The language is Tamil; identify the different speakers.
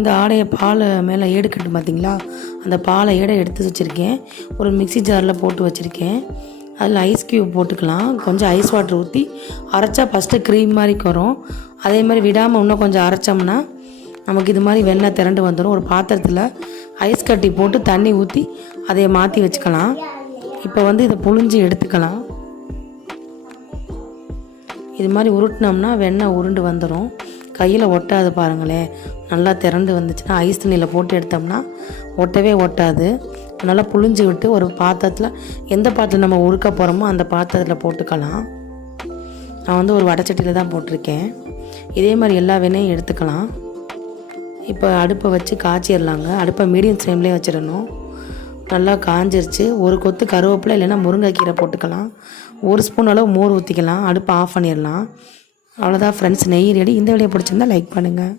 Speaker 1: இந்த ஆடையை பாலை மேலே ஏடு கட்டு பார்த்தீங்களா? அந்த பாலை ஏடை எடுத்து வச்சுருக்கேன். ஒரு மிக்ஸி ஜாரில் போட்டு வச்சுருக்கேன். அதில் ஐஸ் க்யூப் போட்டுக்கலாம். கொஞ்சம் ஐஸ் வாட்டர் ஊற்றி அரைச்சா ஃபஸ்ட்டு க்ரீம் மாதிரி வரும். அதே மாதிரி விடாமல் இன்னும் கொஞ்சம் அரைச்சோம்னா நமக்கு இது மாதிரி வெண்ணெய் திரண்டு வந்துடும் ஒரு பாத்திரத்தில் ஐஸ் கட்டி போட்டு தண்ணி ஊற்றி அதை மாற்றி வச்சுக்கலாம். இப்போ வந்து இதை புழிஞ்சு எடுத்துக்கலாம். இது மாதிரி உருட்டினோம்னா வெண்ணெய் உருண்டு வந்துடும் கையில் ஒட்டாது பாருங்களேன் நல்லா திறந்து வந்துச்சுன்னா ஐஸ் தண்ணியில் போட்டு எடுத்தோம்னா ஒட்டவே ஒட்டாது. நல்லா புழிஞ்சு விட்டு ஒரு பாத்திரத்தில் எந்த பாத்திரம் நம்ம உருக்க போகிறோமோ அந்த பாத்திரத்தில் போட்டுக்கலாம். நான் வந்து ஒரு வடச்சட்டியில் தான் போட்டிருக்கேன். இதே மாதிரி எல்லா வெண்ணையும் எடுத்துக்கலாம். இப்போ அடுப்பை வச்சு காய்ச்சிடலாங்க அடுப்பை மீடியம் ஃப்ளேம்லேயே வச்சிடணும். நல்லா காஞ்சிருச்சு. ஒரு கொத்து கருவேப்பிலை இல்லைன்னா முருங்கைக்கீரை போட்டுக்கலாம். ஒரு ஸ்பூன் அளவு மோர் ஊற்றிக்கலாம் அடுப்பை ஆஃப் பண்ணிடலாம் அவ்வளோதான் ஃப்ரெண்ட்ஸ் நெய் ரெடி இந்த வீடியோ பிடிச்சிருந்தா லைக் பண்ணுங்கள்